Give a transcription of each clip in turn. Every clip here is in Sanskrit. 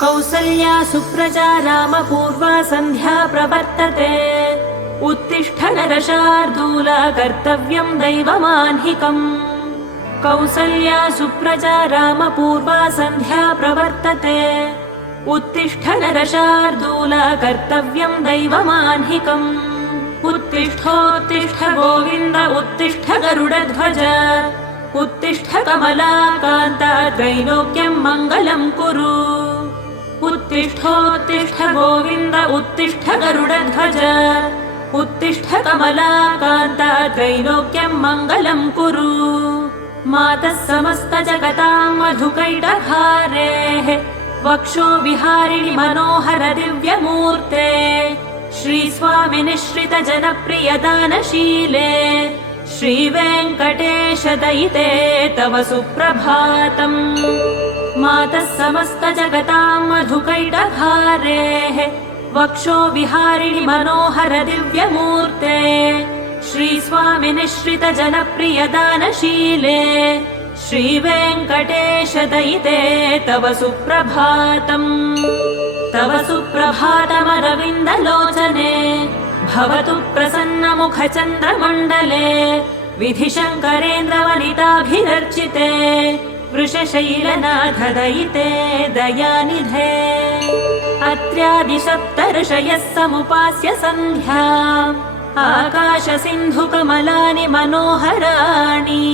कौसल्या सुप्रजा रामपूर्वा सन्ध्या प्रवर्तते। उत्तिष्ठ नरशार्दूल कर्तव्यं दैवमाह्निकम्। कौसल्या सुप्रजा रामपूर्वा सन्ध्या प्रवर्तते। उत्तिष्ठ नरशार्दूल कर्तव्यं दैवमाह्निकम्। उत्तिष्ठोत्तिष्ठ गोविन्द उत्तिष्ठ गरुडध्वज। उत्तिष्ठ कमलाकान्त त्रैलोक्यं मङ्गलं कुरु। उत्तिष्ठोत्तिष्ठ गोविन्द उत्तिष्ठ गरुडध्वज। उत्तिष्ठ कमलाकान्त त्रैलोक्यं मङ्गलं कुरु। मातः समस्तजगतां मधुकैटभारेः वक्षो विहारिणि मनोहर दिव्यमूर्ते। श्रीस्वामि निःश्रित जनप्रियदानशीले श्रीवेङ्कटेश दयिते तव सुप्रभातम्। मातः समस्तजगतां मधुकैटभारेः वक्षो विहारिणि मनोहर दिव्यमूर्ते। श्रीस्वामि निःश्रित जनप्रियदानशीले श्रीवेङ्कटेश दयिते तव सुप्रभातम्। तव सुप्रभातमरविन्दलोचने भवतु प्रसन्नमुखचन्द्रमण्डले। विधिशङ्करेन्द्रवनिताभिरर्चिते वृषशैलनाथ दयिते दयानिधे। अत्र्यादिसप्तर्षयः समुपास्य सन्ध्या आकाशसिन्धुकमलानि मनोहराणि।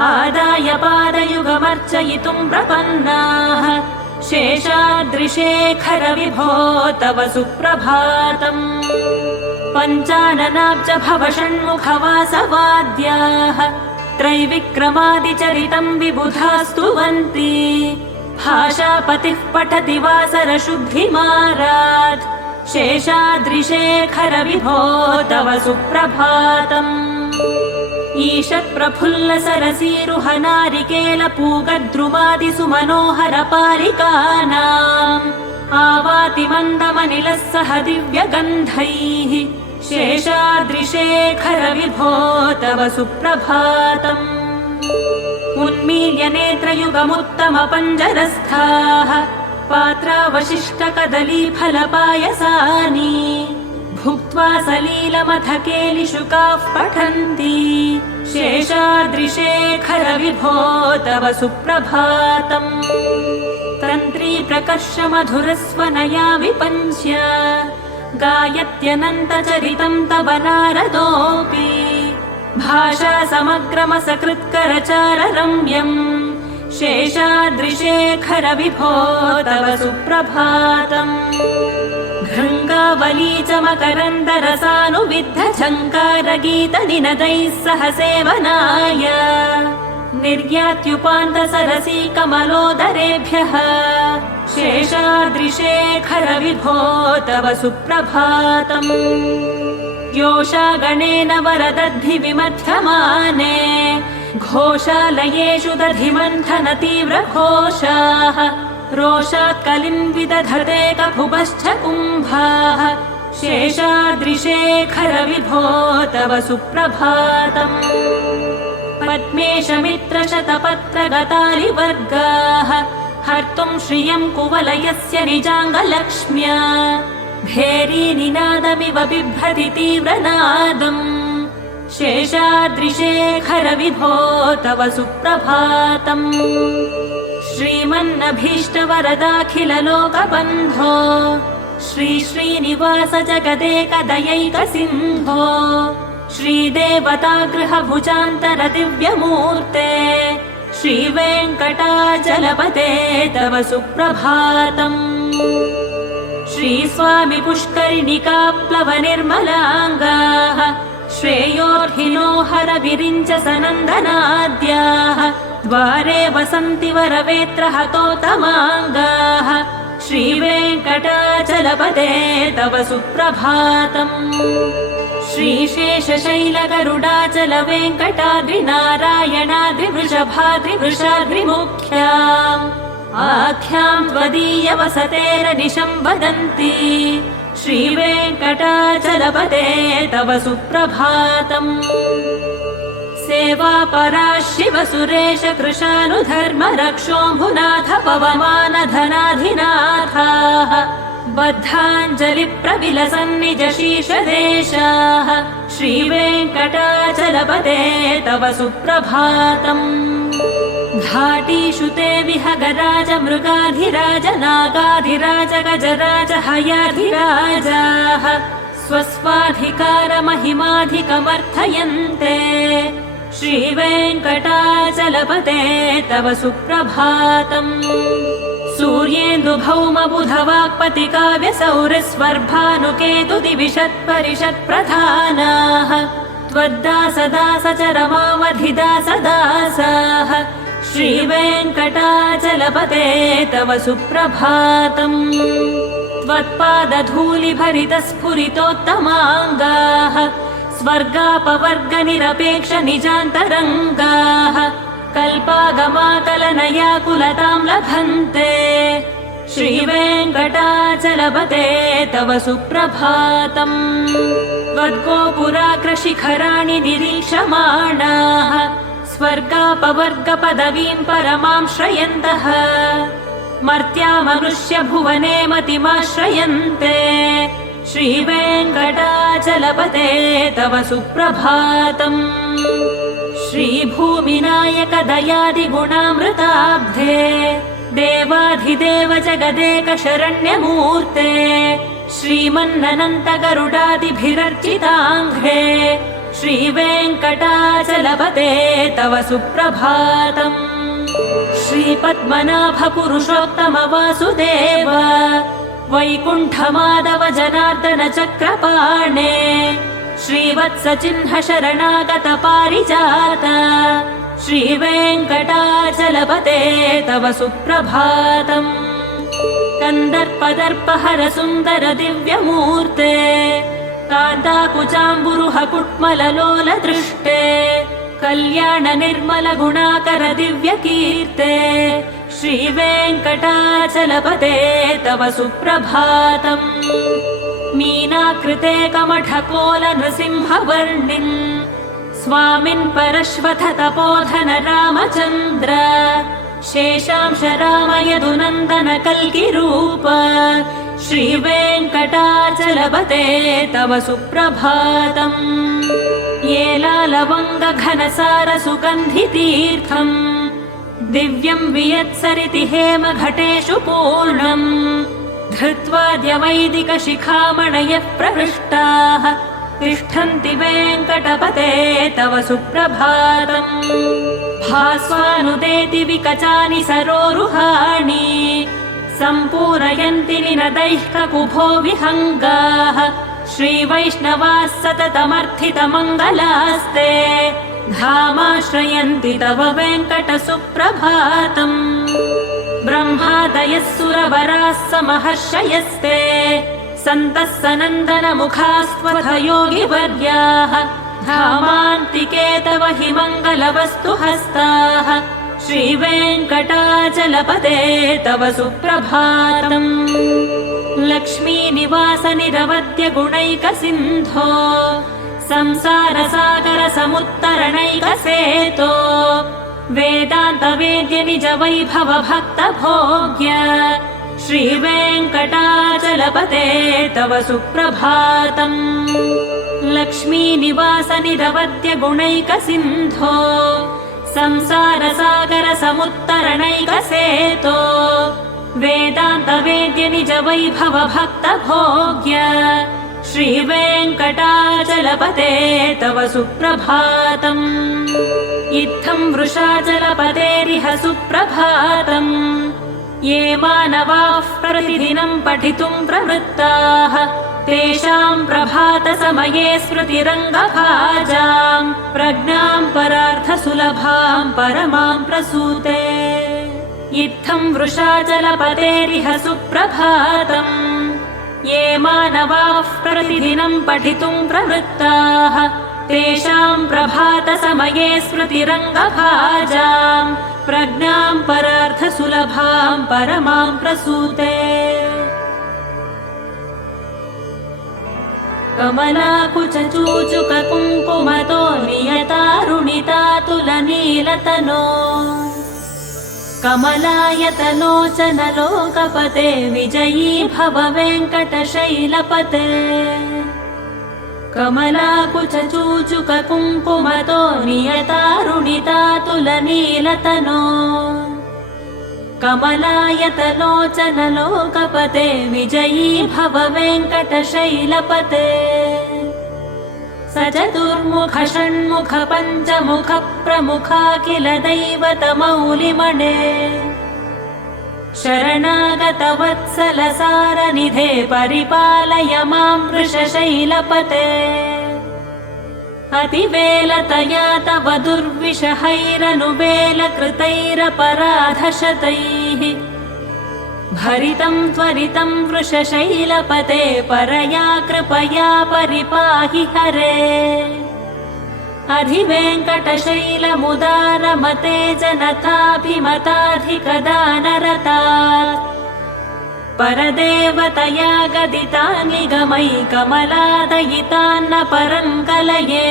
आदाय पादयुगमर्चयितुं प्रपन्नाः शेषाद्रिशेखर विभो तव सुप्रभातम्। पञ्चाननाब्ज भव षण्मुखवासवाद्याः त्रैविक्रमादिचरितं विबुधा स्तुवन्ति। भाषापतिः पठति वासरशुद्धिमारात् शेषाद्रिशेखर विभो तव सुप्रभातम्। ईषत्प्रफुल्ल सरसीरुहनारिकेल पूगद्रुमादिसु मनोहर पालिकानाम् आवाति मन्दमनिलः सह दिव्यगन्धैः शेषाद्रिशेखर विभो तव सुप्रभातम्। उन्मील्य नेत्रयुगमुत्तमपञ्जरस्थाः पात्रावशिष्टकदलीफलपायसानि भुक्त्वा सलीलमथ केलिशुकाः पठन्ति शेषाद्रिशेखर विभो तव सुप्रभातम्। तन्त्री प्रकर्ष मधुरस्वनया विपञ्च्य गायत्यनन्तचरितं तव नारदोऽपि। भाषा समग्रमसकृत्करचाररम्यम् शेषाद्रिशेखर विभो तव सुप्रभातम्। भृङ्गावली च मकरन्दरसानुविद्ध झङ्कारगीतनिनदैः सह सेवनाय निर्यात्युपान्तसरसी कमलोदरेभ्यः शेषाद्रिशेखर विभो तव सुप्रभातम्। योषागणेन वरदद्धि विमध्यमाने घोषालयेषु दधिमन्थन तीव्रघोषाः रोषात् कलिं विदधते ककुभश्च कुम्भाः शेषाद्रिशेखर विभो तव सुप्रभातम्। पद्मेशमित्रशतपत्रगतालिवर्गाः हर्तुं श्रियं कुवलयस्य निजाङ्गलक्ष्म्या भेरीनिनादमिव बिभ्रति तीव्रनादम् शेषाद्रिशेखर विभो तव सुप्रभातम्। श्रीमन्नभीष्टवरदाखिललोकबन्धो श्रीश्रीनिवास जगदेकदयैकसिन्धो श्रीदेवतागृहभुजान्तर दिव्यमूर्ते श्रीवेङ्कटाचलपते तव सुप्रभातम्। श्रीस्वामि पुष्करिणिकाप्लवनिर्मलाङ्गाः श्रेयोर्हिनो हर विरिञ्च सनन्दनाद्याः द्वारे वसन्ति वरवेत्र हतोतमाङ्गाः श्रीवेङ्कटाचलपते तव सुप्रभातम्। श्रीशेषशैलगरुडाचलवेङ्कटाद्रिनारायणाद्रिवृषभाद्रिवृषाद्रिमुख्याम् आख्यां त्वदीयवसतेरनिशं वदन्ति श्रीवेङ्कटाचलपते तव सुप्रभातम्। सेवापरा शिवसुरेश कृशानुधर्म रक्षोऽम्बुनाथ पवमानधनाधिनाथाः बद्धाञ्जलिप्रविलसन्निजशीर्षदेशाः श्रीवेङ्कटाचलपते तव सुप्रभातम् घाटीषु ते विहगराज मृगाधिराज नागाधिराज गजराज हयाधिराजाः स्वस्वाधिकारमहिमाधिकमर्थयन्ते श्रीवेङ्कटाचलपते तव सुप्रभातम् सूर्येन्दुभौमबुधवाक्पतिकाव्यसौरस्वर्भानुकेतुदिविषत्परिषत्प्रधानाः त्वद्दासदासचरमावधिदासदासाः श्रीवेङ्कटाचलपते तव सुप्रभातम् त्वत्पादधूलिभरितस्फुरितोत्तमाङ्गाः स्वर्गापवर्गनिरपेक्ष निजान्तरङ्गाः कल्पागमाकलनयाकुलतां लभन्ते श्रीवेङ्कटाचलपते तव सुप्रभातम् त्वद्गोपुराग्रशिखराणि निरीक्षमाणाः स्वर्गापवर्गपदवीं परमां श्रयन्तः मर्त्यामनुष्यभुवने मतिमाश्रयन्ते श्रीवेङ्कटाचलपते तव सुप्रभातम् श्रीभूमिनायक दयादिगुणामृताब्धे देवाधिदेव जगदेक शरण्यमूर्ते श्रीमन्ननन्त गरुडादिभिरर्चिताङ्घ्रे श्रीवेङ्कटाचलपते तव सुप्रभातम् श्रीपद्मनाभ पुरुषोत्तम वासुदेव वैकुण्ठमाधव जनार्दन चक्रपाणे श्रीवत्सचिह्न शरणागत पारिजात श्रीवेङ्कटाचलपते तव सुप्रभातम् कन्दर्पदर्पहर सुन्दर दिव्यमूर्ते कान्ताकुचाम्बुरुह कुट्मललोल दृष्टे कल्याण निर्मल गुणाकर दिव्यकीर्ते श्रीवेङ्कटाचलपते तव सुप्रभातम् मीनाकृते कमठकोल नृसिंहवर्णिन् स्वामिन् परश्वथ तपोधन रामचन्द्र शेषांश राम यदुनन्दन कल्किरूप श्रीवेङ्कटाचलपते तव सुप्रभातम् येलालवङ्ग घनसार सुगन्धितीर्थम् दिव्यं वियत्सरिति हेम घटेषु पूर्णम् धृत्वाद्य वैदिक शिखामणयः प्रहृष्टाः तिष्ठन्ति वेङ्कटपते तव सुप्रभातम् भास्वानुदेति विकचानि सरोरुहाणि सम्पूरयन्ति निनदैः ककुभो विहङ्गाः श्रीवैष्णवाः सततमर्थितमङ्गलास्ते धामाश्रयन्ति तव वेङ्कट सुप्रभातम् ब्रह्मादयः सुरवराः समहर्षयस्ते सन्तः सनन्दन मुखास्त्वथ योगिवर्याः धामान्तिके तव हि मङ्गलवस्तु हस्ताः श्रीवेङ्कटाचलपते तव सुप्रभातम् लक्ष्मीनिवास निरवद्य गुणैक सिन्धो संसार सागर समुत्तरणैक सेतो वेदान्त वेद्य निज वैभव भक्त भोग्य श्रीवेङ्कटाचलपते तव सुप्रभातम् लक्ष्मीनिवास निरवद्य गुणैक सिन्धो संसार सागर समुत्तरणैक सेतो वेदान्त वेद्य निज वैभव भक्त भोग्य श्रीवेङ्कटाचलपते तव सुप्रभातम् इत्थं वृषाचलपतेरिह सुप्रभातम् ये मानवाः प्रतिदिनं पठितुं प्रवृत्ताः तेषां प्रभातसमये स्मृतिरङ्गभाजां प्रज्ञां परार्थसुलभां परमां प्रसूते इत्थं वृषाचलपतेरिह सुप्रभातम् ये मानवाः प्रतिदिनं पठितुं प्रवृत्ताः तेषां प्रभातसमये स्मृतिरङ्गभाजां प्रज्ञां परार्थसुलभां परमां प्रसूते कमलाकुचचूचुक कुङ्कुमतो नियतारुणिता नीलतनो कमलायतलोचनलोकपते विजयी भव वेङ्कटशैलपते कमलाकुचूचुककुङ्कुमतो नियतारुणितातुलनीलतनो कमलायतलोचनलोकपते विजयी भव वेङ्कटशैलपते स चतुर्मुख षण्मुख पञ्चमुख प्रमुखाखिल दैवतमौलिमणे शरणागतवत्सलसारनिधे परिपालय मां वृषशैलपते अतिवेलतया तव दुर्विषहैरनुवेलकृतैरपराधशतैः भरितं त्वरितं वृषशैलपते परया कृपया परिपाहि हरे अधिवेङ्कटशैलमुदारमते जनताभिमताधिकदानरतात् परदेवतया गदितानि गमै कमलादयितान्न परं कलये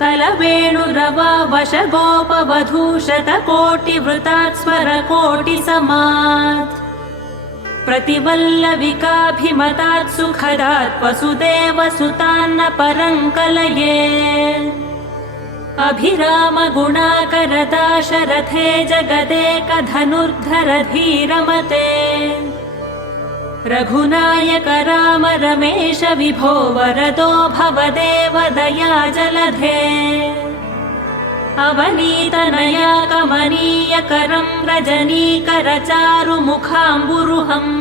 कलवेणुरवा वशगोपवधूशतकोटिवृतात् स्वरकोटिसमात् प्रतिवल्लविकाभिमतात् सुखदात् वसुदेवसुतान्न परं कलये अभिरामगुणाकरदाशरथे जगदेकधनुर्धरधीरमते रघुनायक राम रमेश विभो वरदो भवदेव दयाजलधे अवनीतनया कमनीयकरं रजनीकरचारुमुखाम्बुरुहम्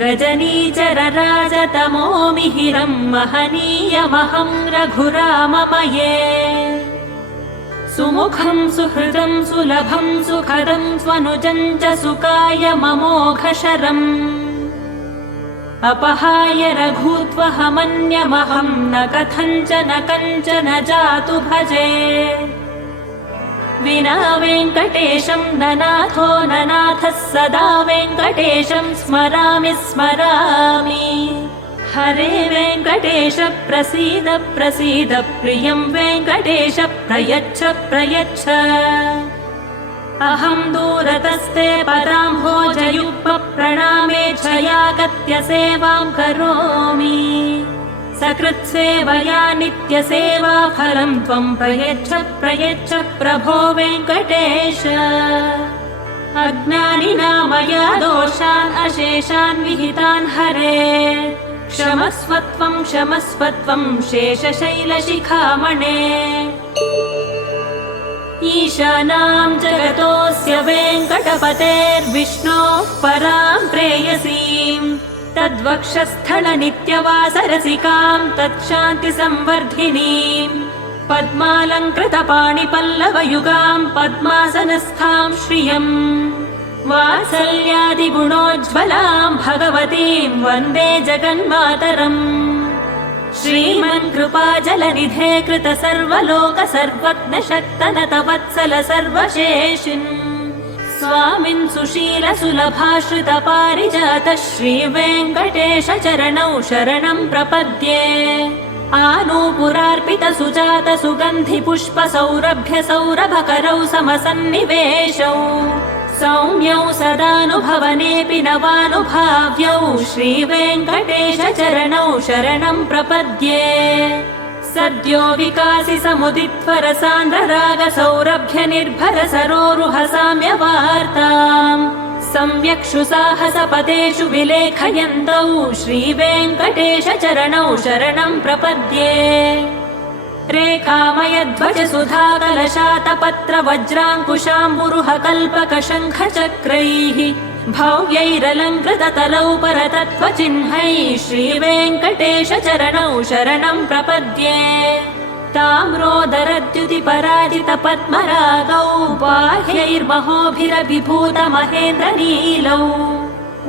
रजनीचरराजतमो मिहिरं महनीयमहं रघुराममये सुमुखं सुहृदं सुलभं सुखदं स्वनुजं च सुकाय ममोघशरम् अपहाय रघुत्वहमन्यमहं न कथञ्चन कञ्चन जातु भजे विना वेङ्कटेशं ननाथो ननाथः सदा वेङ्कटेशं स्मरामि स्मरामि हरे वेङ्कटेश प्रसीद प्रसीद प्रियं वेङ्कटेश प्रयच्छ प्रयच्छ अहं दूरतस्ते पदाम्भोजयुग्मप्रणामेच्छयागत्य सेवां करोमि सकृत्सेवया नित्यसेवाफलं त्वं प्रयच्छ प्रयच्छ प्रभो वेङ्कटेश अज्ञानिना दोषान् अशेषान् विहितान् हरे क्षमस्वत्वं शेषशैलशिखामणे ईशानां जगतोऽस्य वेङ्कटपतेर्विष्णोः परां प्रेयसीं तद्वक्षस्थलनित्यवासरसिकां तत्शान्तिसंवर्धिनीं पद्मालङ्कृतपाणिपल्लवयुगां पद्मासनस्थां श्रियम् वात्सल्यादिगुणोज्ज्वलां भगवतीं वन्दे जगन्मातरम् श्रीमन्कृपाजलनिधे कृत सर्वलोक सर्वज्ञशक्तनत वत्सल सर्वशेषिन् स्वामिन् सुशील सुलभाश्रित पारिजात श्रीवेङ्कटेश चरणौ शरणं प्रपद्ये आनूपुरार्पित सुजात सुगन्धि पुष्प सौरभ्य सौरभकरौ समसन्निवेशौ सौम्यौ सदानुभवनेऽपि नवानुभाव्यौ श्रीवेङ्कटेश चरणौ शरणं प्रपद्ये सद्यो विकासि समुदित्वरसान्द्रराग सौरभ्य निर्भर सरोरुह साम्यवार्ताम् सम्यक्षु साहसपदेषु विलेखयन्तौ श्रीवेङ्कटेश चरणौ शरणं प्रपद्ये रेखामयध्वज सुधाकलशातपत्र वज्राङ्कुशाम्बुरुह कल्पकशङ्खचक्रैः भव्यैरलङ्कृततलौ परतत्त्वचिह्नैः श्रीवेङ्कटेश चरणौ शरणं प्रपद्ये ताम्रोदरद्युतिपराजित पद्मरागौ बाह्यैर्महोभिरभिभूत महेन्द्रनीलौ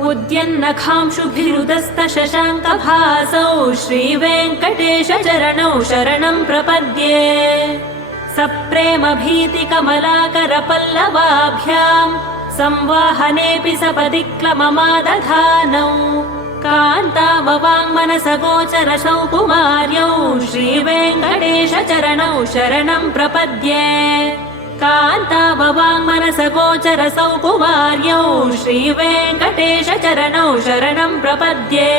उद्यन्नखांशुभिरुदस्त शशाङ्कभासौ श्रीवेङ्कटेश चरणौ शरणं प्रपद्ये सप्रेम भीतिकमलाकर पल्लवाभ्यां संवाहनेऽपि सपदि क्लममादधानौ कान्ताववाङ्मनसगोचरसौ कुमार्यौ श्रीवेङ्कटेशचरणौ शरणं प्रपद्ये कान्ताववाङ्मनसगोचरसौ कुमार्यौ श्रीवेङ्कटेशचरणौ शरणं प्रपद्ये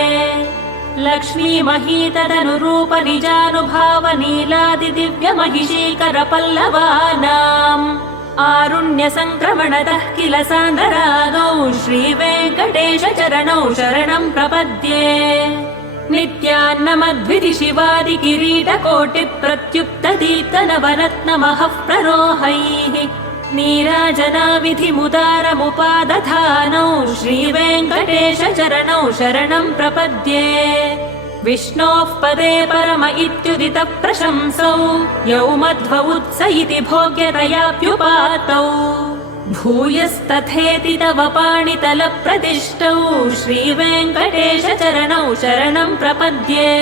लक्ष्मीमहीतदनुरूप निजानुभावनीलादिदिव्यमहिषीकरपल्लवानाम् आरुण्यसङ्क्रमणतः किल सान्द्ररागौ श्रीवेङ्कटेशचरणौ शरणं प्रपद्ये नित्यान्नमद्विधिशिवादिकिरीटकोटिप्रत्युक्तदीप्तनवरत्नमहः प्ररोहैः नीराजनाविधिमुदारमुपादधानौ श्रीवेङ्कटेशचरणौ शरणं प्रपद्ये विष्णोः पदे परम इत्युदितः प्रशंसौ यौ मध्व उत्स इति भोग्यतयाप्युपातौ भूयस्तथेति तव पाणितलप्रतिष्ठौ श्रीवेङ्कटेशचरणौ शरणं प्रपद्ये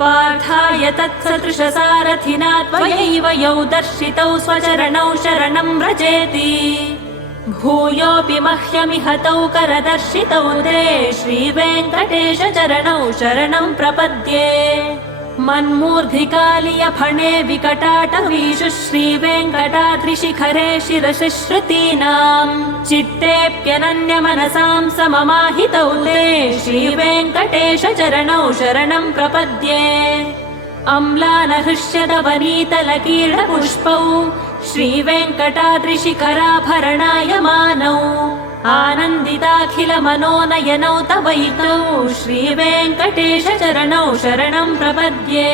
पार्थाय तत्सदृशसारथिना त्वयैव यौ दर्शितौ स्वचरणौ शरणं व्रजेति भूयोऽपि मह्यमिह तौ करदर्शितौ ते श्रीवेङ्कटेशचरणौ शरणं प्रपद्ये मन्मूर्धिकालियफणे विकटाटवीषु श्रीवेङ्कटाद्रिशिखरे शिरसिश्रुतीनाम् चित्तेऽप्यनन्यमनसां सममाहितौ ते श्रीवेङ्कटेशचरणौ शरणं प्रपद्ये अम्लानहृष्यदवनीतलकीर्णपुष्पौ श्रीवेङ्कटाद्रिशिखराभरणायमानौ आनन्दिताखिलमनोनयनौ तवैकौ श्रीवेङ्कटेशचरणौ शरणं प्रपद्ये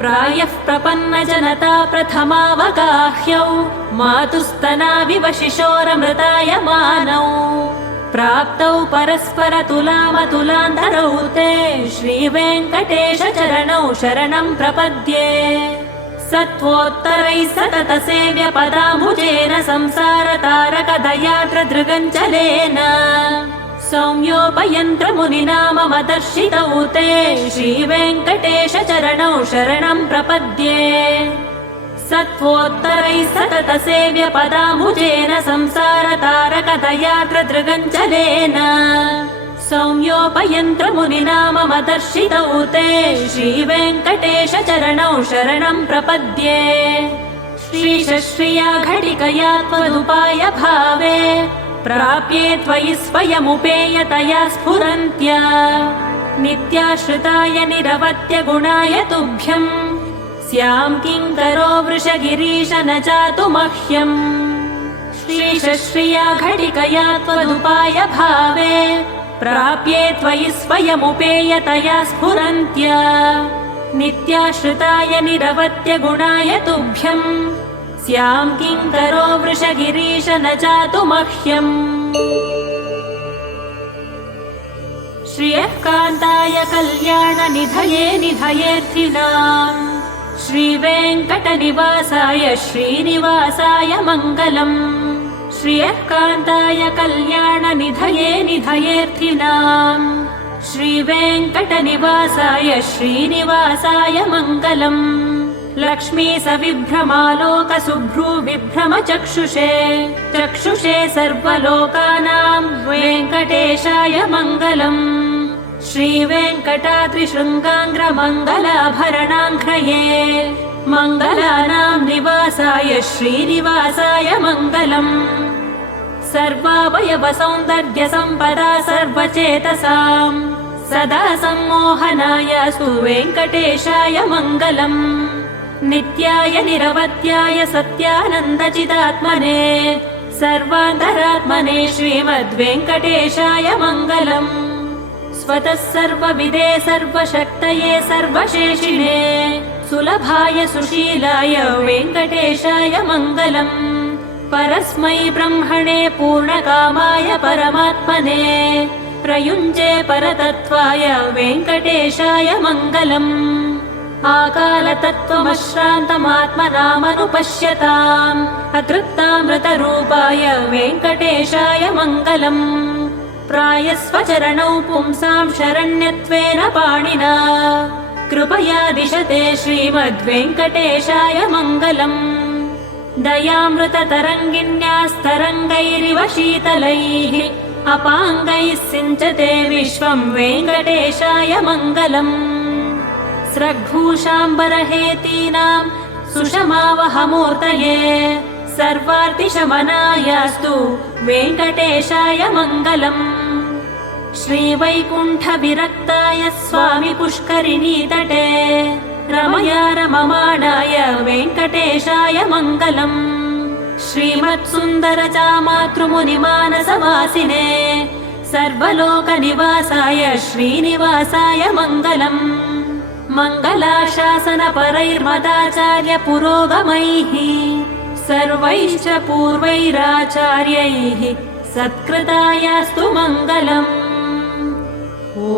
प्रायः प्रपन्नजनता प्रथमावगाह्यौ मातुस्तनाविव शिशोरमृतायमानौ प्राप्तौ परस्परतुलामतुलान्तरौ ते श्रीवेङ्कटेशचरणौ शरणं प्रपद्ये सत्त्वोत्तरैः सततसेव्यपदाम्बुजेन संसारतारकदयार्द्रदृगञ्चलेन सौम्योपयन्त्रमुनिना मम दर्शितौ ते श्रीवेङ्कटेशचरणौ शरणं प्रपद्ये सत्त्वोत्तरैः सततसेव्यपदाम्बुजेन संसारतारकदयार्द्रदृगञ्चलेन सौम्योपयन्त्रमुनिना मम दर्शितौ ते श्रीवेङ्कटेशचरणौ शरणं प्रपद्ये श्रीशश्रिया घटिकया त्वदुपाय भावे प्राप्ये त्वयि स्वयमुपेयतया स्फुरन्त्या नित्याश्रिताय निरवत्य गुणाय तुभ्यं स्यां किङ्करो वृषगिरीश न जातु मह्यम् श्रीशश्रिया घटिकया त्वदुपाय भावे प्राप्ये त्वयि स्वयमुपेयतया स्फुरन्त्या नित्याश्रिताय निरवत्य गुणाय तुभ्यं स्यां किङ्करो वृषगिरीश न जातु मह्यम् श्रियः कान्ताय कल्याणनिधये निधयेऽर्थिनाम् श्रीवेङ्कटनिवासाय श्रीनिवासाय मङ्गलम् श्रियः कान्ताय कल्याणनिधये निधयेऽर्थिनाम् श्रीवेङ्कटनिवासाय श्रीनिवासाय मङ्गलम् लक्ष्मी सविभ्रमालोकसुभ्रूविभ्रमचक्षुषे चक्षुषे सर्वलोकानां वेङ्कटेशाय मङ्गलम् श्रीवेङ्कटाद्रिशृङ्गाङ्ग्रमङ्गलाभरणाङ्घ्रये मङ्गलानां निवासाय श्रीनिवासाय मङ्गलम् सर्वावयवसौन्दर्यसम्पदा सर्वचेतसां सदा सम्मोहनाय सुवेङ्कटेशाय मङ्गलम् नित्याय निरवत्याय सत्यानन्दचिदात्मने सर्वान्तरात्मने श्रीमद्वेङ्कटेशाय मङ्गलम् स्वतः सर्वविदे सर्वशक्तये सर्वशेषिणे सुलभाय सुशीलाय वेङ्कटेशाय मङ्गलम् परस्मै ब्रह्मणे पूर्णकामाय परमात्मने प्रयुञ्जे परतत्त्वाय वेङ्कटेशाय मङ्गलम् आकालतत्त्वमश्रान्तमात्मनामनुपश्यताम् अतृप्तामृतरूपाय वेङ्कटेशाय मङ्गलम् प्रायस्वचरणौ पुंसां शरण्यत्वेन पाणिना कृपया दिशते श्रीमद्वेङ्कटेशाय मङ्गलम् दयामृततरङ्गिन्यास्तरङ्गैरिव शीतलैः अपाङ्गैः सिञ्चते विश्वं वेङ्कटेशाय मङ्गलम् स्रग्भूषाम्बरहेतीनां सुषमावहमूर्तये सर्वार्तिशमनायास्तु वेङ्कटेशाय मङ्गलम् श्रीवैकुण्ठविरक्ताय स्वामि पुष्करिणीतटे रमया रममाणाय वेङ्कटेशाय मङ्गलम् श्रीमत्सुन्दरचामातृमुनिमानसवासिने सर्वलोकनिवासाय श्रीनिवासाय मङ्गलम् मङ्गलाशासनपरैर्मदाचार्यपुरोगमैः सर्वैश्च पूर्वैराचार्यैः सत्कृतायास्तु मङ्गलम्। ॐ